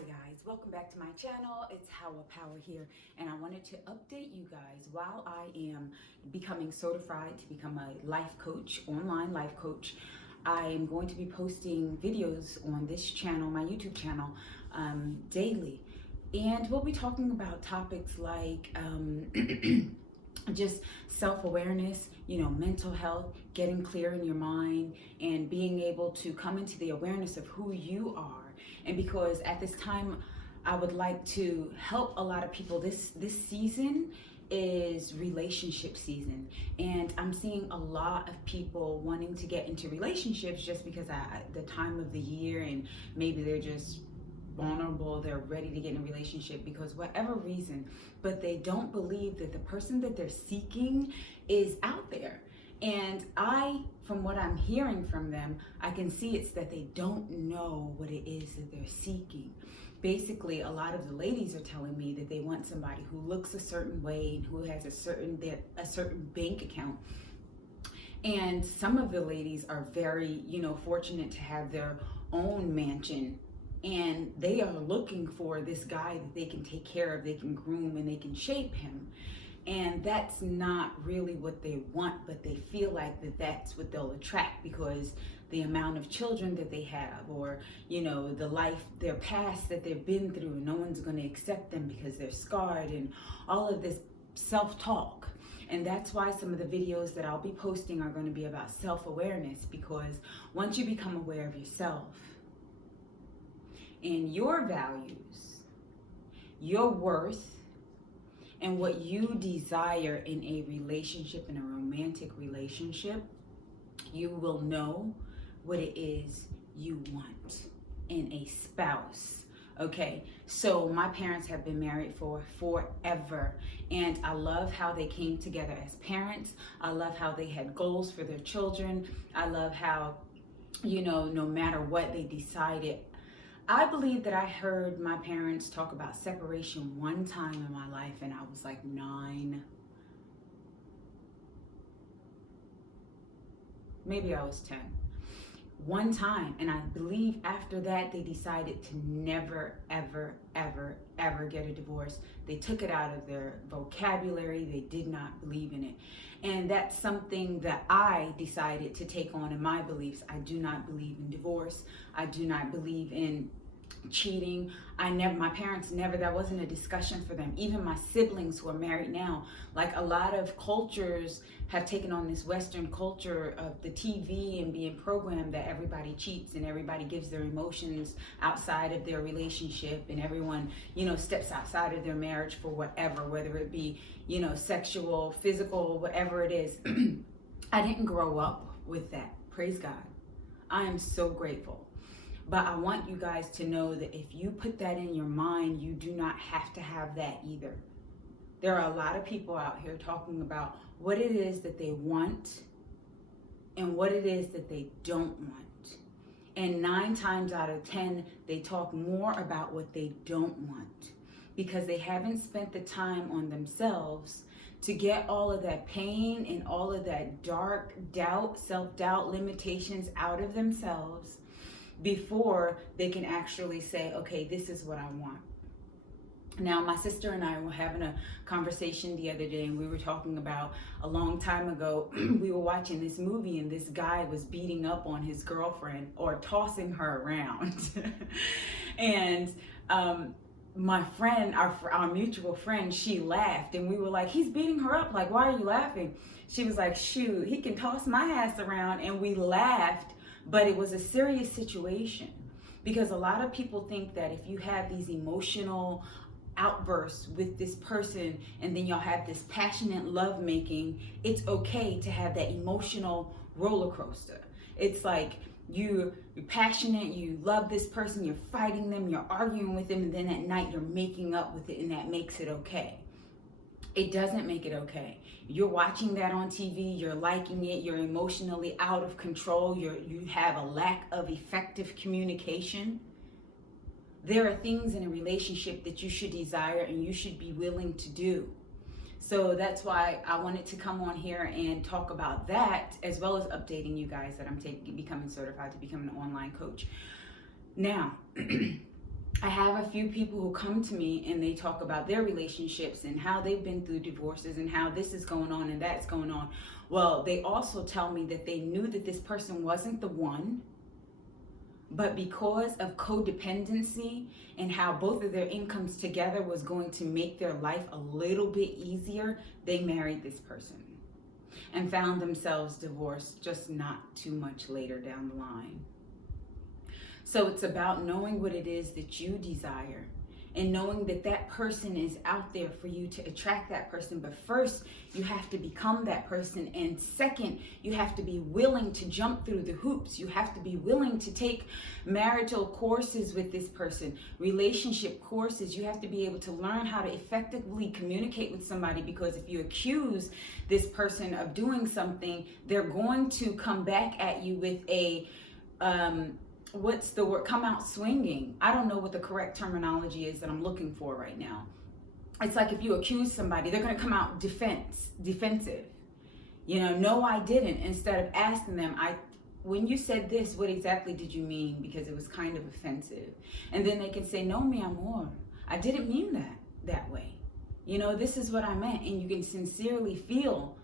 Hi guys, welcome back to my channel. It's Hawa Power here, and I wanted to update you guys while I am becoming certified to become a life coach, online life coach. I am going to be posting videos on this channel, my YouTube channel, daily, and we'll be talking about topics like just self-awareness, mental health, getting clear in your mind, and being able to come into the awareness of who you are. And because at this time, I would like to help a lot of people. This season is relationship season, and I'm seeing a lot of people wanting to get into relationships just because the time of the year, and maybe they're just vulnerable, they're ready to get in a relationship because whatever reason, but they don't believe that the person that they're seeking is out there. And from what I'm hearing from them, I can see it's that they don't know what it is that they're seeking. Basically, a lot of the ladies are telling me that they want somebody who looks a certain way and who has a certain bank account. And some of the ladies are very, fortunate to have their own mansion, and they are looking for this guy that they can take care of, they can groom, and they can shape him. And that's not really what they want, but they feel like that's what they'll attract because the amount of children that they have, or the life, their past that they've been through, and no one's going to accept them because they're scarred, and all of this self-talk. And that's why some of the videos that I'll be posting are going to be about self-awareness, because once you become aware of yourself and your values, your worth, and what you desire in a relationship, in a romantic relationship, you will know what it is you want in a spouse. Okay, so my parents have been married for forever, and I love how they came together as parents. I love how they had goals for their children. I love how, no matter what they decided. I believe that I heard my parents talk about separation one time in my life, and I was like 9. Maybe I was 10. One time, and I believe after that they decided to never, ever, ever, ever get a divorce. They took it out of their vocabulary. They did not believe in it. And that's something that I decided to take on in my beliefs. I do not believe in divorce. I do not believe in cheating. My parents never, that wasn't a discussion for them. Even my siblings who are married now, like a lot of cultures have taken on this Western culture of the TV and being programmed that everybody cheats and everybody gives their emotions outside of their relationship, and everyone, steps outside of their marriage for whatever, whether it be, sexual, physical, whatever it is. I didn't grow up with that. Praise God. I am so grateful. But I want you guys to know that if you put that in your mind, you do not have to have that either. There are a lot of people out here talking about what it is that they want and what it is that they don't want. And 9 times out of 10, they talk more about what they don't want because they haven't spent the time on themselves to get all of that pain and all of that dark doubt, self-doubt, limitations out of themselves before they can actually say, okay, this is what I want. Now, my sister and I were having a conversation the other day, and we were talking about a long time ago, we were watching this movie, and this guy was beating up on his girlfriend or tossing her around. And my friend, our mutual friend, she laughed, and we were like, he's beating her up. Like, why are you laughing? She was like, shoot, he can toss my ass around. And we laughed. But it was a serious situation, because a lot of people think that if you have these emotional outbursts with this person and then y'all have this passionate love making, it's okay to have that emotional roller coaster. It's like you're passionate, you love this person, you're fighting them, you're arguing with them, and then at night you're making up with it, and that makes it okay. It doesn't make it okay. You're watching that on TV, you're liking it, you're emotionally out of control, you have a lack of effective communication. There are things in a relationship that you should desire and you should be willing to do. So that's why I wanted to come on here and talk about that, as well as updating you guys that I'm becoming certified to become an online coach. Now, I have a few people who come to me and they talk about their relationships and how they've been through divorces and how this is going on and that's going on. Well, they also tell me that they knew that this person wasn't the one, but because of codependency and how both of their incomes together was going to make their life a little bit easier, they married this person and found themselves divorced just not too much later down the line. So it's about knowing what it is that you desire and knowing that that person is out there for you to attract that person. But first, you have to become that person. And second, you have to be willing to jump through the hoops. You have to be willing to take marital courses with this person, relationship courses. You have to be able to learn how to effectively communicate with somebody, because if you accuse this person of doing something, they're going to come back at you with a what's the word? Come out swinging. I don't know what the correct terminology is that I'm looking for right now. It's like if you accuse somebody, they're going to come out defensive. No, I didn't. Instead of asking them, when you said this, what exactly did you mean? Because it was kind of offensive. And then they can say, no, mi amor, I didn't mean that way. This is what I meant. And you can sincerely feel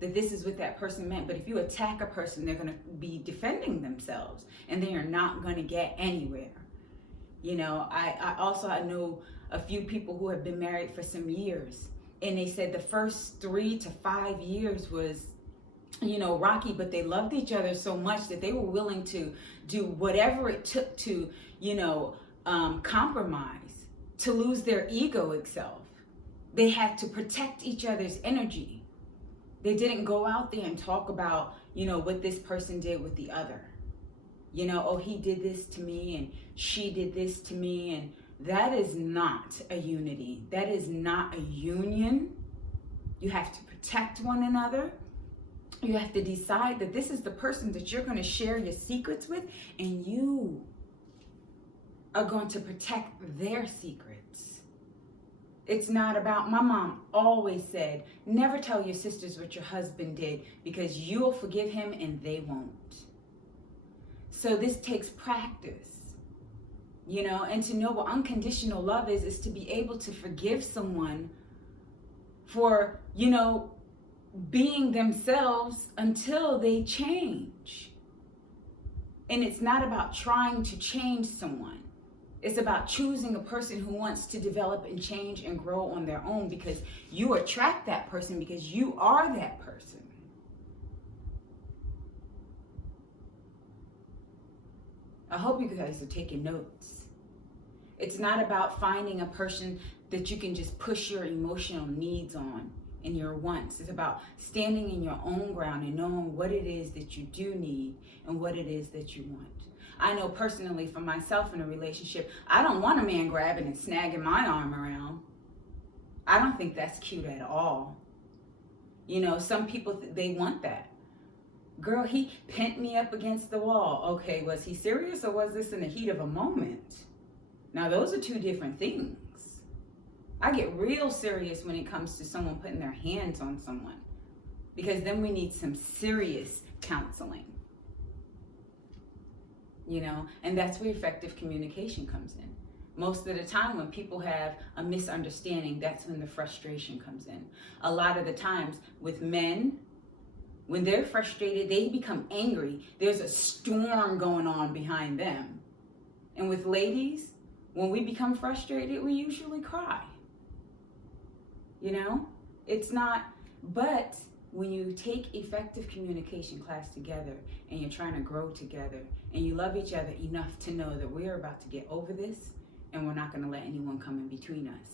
that this is what that person meant. But if you attack a person, they're going to be defending themselves and they are not going to get anywhere. I know a few people who have been married for some years, and they said the first 3 to 5 years was rocky, but they loved each other so much that they were willing to do whatever it took to compromise, to lose their egoic self. They had to protect each other's energy. They didn't go out there and talk about, what this person did with the other. Oh, he did this to me and she did this to me. And that is not a unity. That is not a union. You have to protect one another. You have to decide that this is the person that you're going to share your secrets with, and you are going to protect their secrets. It's not about, my mom always said, never tell your sisters what your husband did, because you'll forgive him and they won't. So this takes practice, and to know what unconditional love is to be able to forgive someone for, being themselves until they change. And it's not about trying to change someone. It's about choosing a person who wants to develop and change and grow on their own, because you attract that person because you are that person. I hope you guys are taking notes. It's not about finding a person that you can just push your emotional needs on and your wants. It's about standing in your own ground and knowing what it is that you do need and what it is that you want. I know personally for myself in a relationship, I don't want a man grabbing and snagging my arm around. I don't think that's cute at all. Some people, they want that. Girl, he pinned me up against the wall. Okay, was he serious or was this in the heat of a moment? Now, those are two different things. I get real serious when it comes to someone putting their hands on someone, because then we need some serious counseling. And that's where effective communication comes in. Most of the time when people have a misunderstanding, that's when the frustration comes in. A lot of the times with men, when they're frustrated, they become angry. There's a storm going on behind them. And with ladies, when we become frustrated, we usually cry. It's not, but when you take effective communication class together and you're trying to grow together and you love each other enough to know that we're about to get over this and we're not going to let anyone come in between us.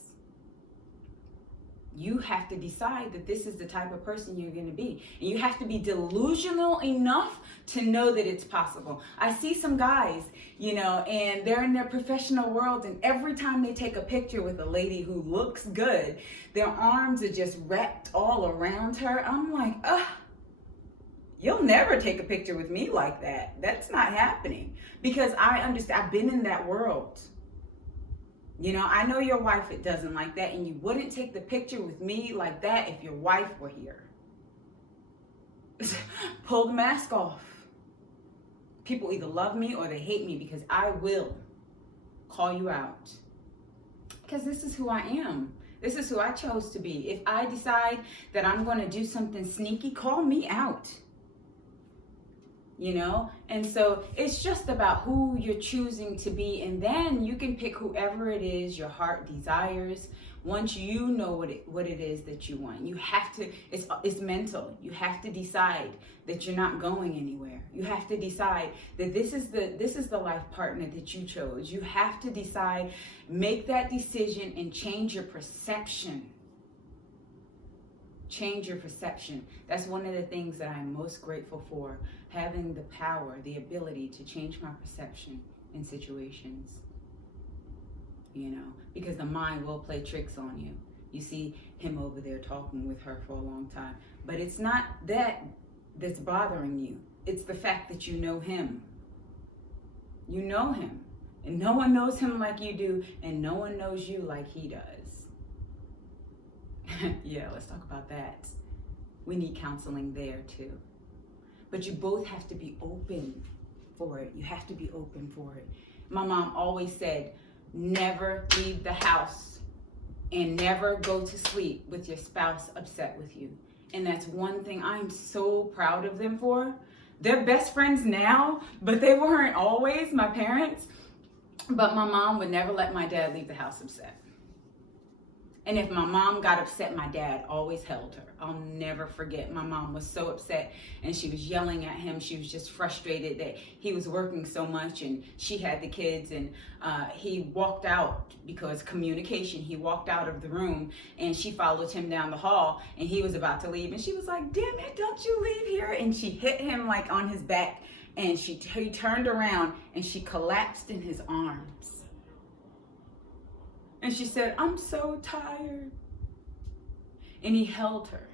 You have to decide that this is the type of person you're going to be. And you have to be delusional enough to know that it's possible. I see some guys, and they're in their professional world, and every time they take a picture with a lady who looks good, their arms are just wrapped all around her. I'm like, you'll never take a picture with me like that. That's not happening. Because I understand, I've been in that world. I know your wife, it doesn't like that, and you wouldn't take the picture with me like that if your wife were here. Pull the mask off. People either love me or they hate me, because I will call you out. Because this is who I am. This is who I chose to be. If I decide that I'm going to do something sneaky, call me out. You know? And so it's just about who you're choosing to be. And then you can pick whoever it is your heart desires. Once you know what it is that you want, you have to, it's mental. You have to decide that you're not going anywhere. You have to decide that this is the life partner that you chose. You have to decide, make that decision, and change your perception. Change your perception. That's one of the things that I'm most grateful for, having the power, the ability to change my perception in situations. You know, because the mind will play tricks on you. You see him over there talking with her for a long time, but it's not that that's bothering you. It's the fact that you know him. You know him, and no one knows him like you do, and no one knows you like he does. Yeah, let's talk about that. We need counseling there too. But you both have to be open for it. You have to be open for it. My mom always said, never leave the house and never go to sleep with your spouse upset with you. And that's one thing I'm so proud of them for. They're best friends now, but they weren't always, my parents. But my mom would never let my dad leave the house upset. And if my mom got upset, my dad always held her. I'll never forget. My mom was so upset and she was yelling at him. She was just frustrated that he was working so much and she had the kids, and he walked out because communication. He walked out of the room and she followed him down the hall and he was about to leave. And she was like, damn it, don't you leave here. And she hit him like on his back, and he turned around and she collapsed in his arms. And she said, I'm so tired. And he held her.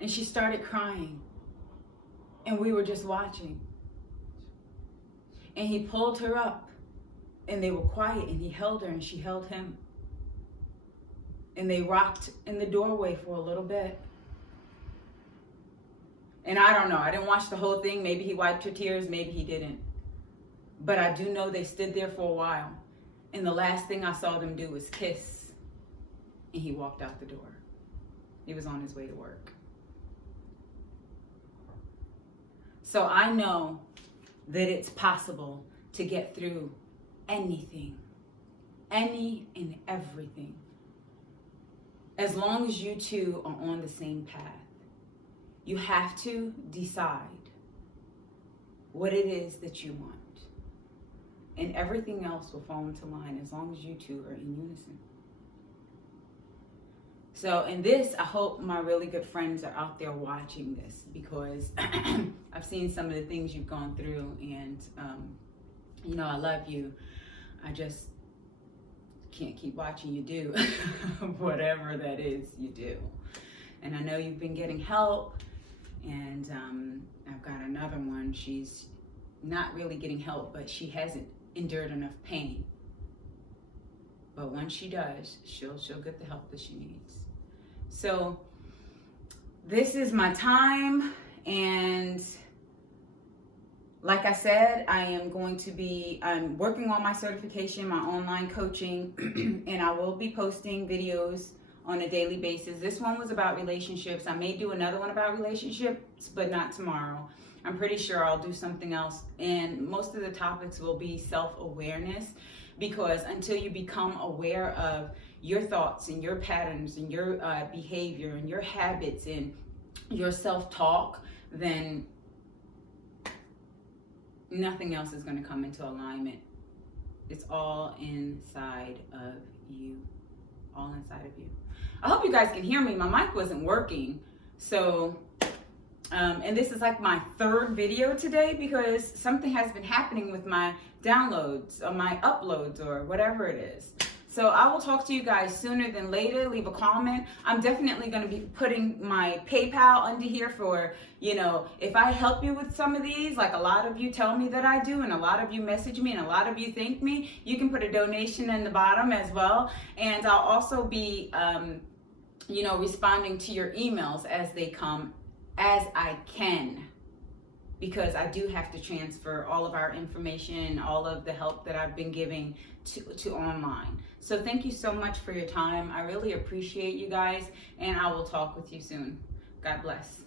And she started crying. And we were just watching. And he pulled her up. And they were quiet. And he held her and she held him. And they rocked in the doorway for a little bit. And I don't know. I didn't watch the whole thing. Maybe he wiped her tears. Maybe he didn't. But I do know they stood there for a while. And the last thing I saw them do was kiss. And he walked out the door. He was on his way to work. So I know that it's possible to get through anything. Any and everything. As long as you two are on the same path. You have to decide what it is that you want. And everything else will fall into line as long as you two are in unison. So in this, I hope my really good friends are out there watching this, because I've seen some of the things you've gone through, and you know, I love you. I just can't keep watching you do whatever that is you do. And I know you've been getting help, and I've got another one. She's not really getting help, but she hasn't endured enough pain. But when she does, she'll get the help that she needs. So this is my time, and like I said, I'm working on my certification, my online coaching, and I will be posting videos on a daily basis. This one was about relationships. I may do another one about relationships, but not tomorrow. I'm pretty sure I'll do something else, and most of the topics will be self-awareness, because until you become aware of your thoughts and your patterns and your behavior and your habits and your self-talk, then nothing else is going to come into alignment. It's all inside of you. All inside of you. I hope you guys can hear me. My mic wasn't working, so and this is like my third video today, because something has been happening with my downloads or my uploads or whatever it is. So I will talk to you guys sooner than later. Leave a comment. I'm definitely going to be putting my PayPal under here for, you know, if I help you with some of these, like a lot of you tell me that I do, and a lot of you message me, and a lot of you thank me, you can put a donation in the bottom as well. And I'll also be, you know, responding to your emails as they come, as I can. because I do have to transfer all of our information, all of the help that I've been giving to online. So thank you so much for your time. I really appreciate you guys, and I will talk with you soon. God bless.